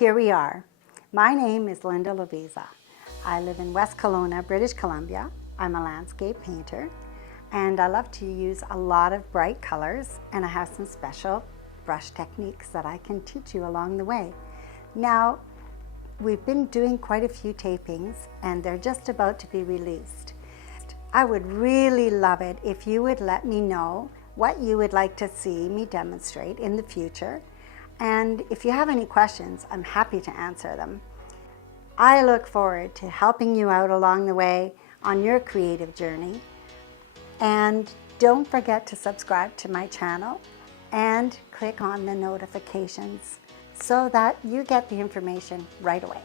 here we are. My name is Linda Lovisa. I live in West Kelowna, British Columbia. I'm a landscape painter and I love to use a lot of bright colors, and I have some special brush techniques that I can teach you along the way. Now, we've been doing quite a few tapings and they're just about to be released. I would really love it if you would let me know what you would like to see me demonstrate in the future. And if you have any questions, I'm happy to answer them. I look forward to helping you out along the way on your creative journey. And don't forget to subscribe to my channel and click on the notifications so that you get the information right away.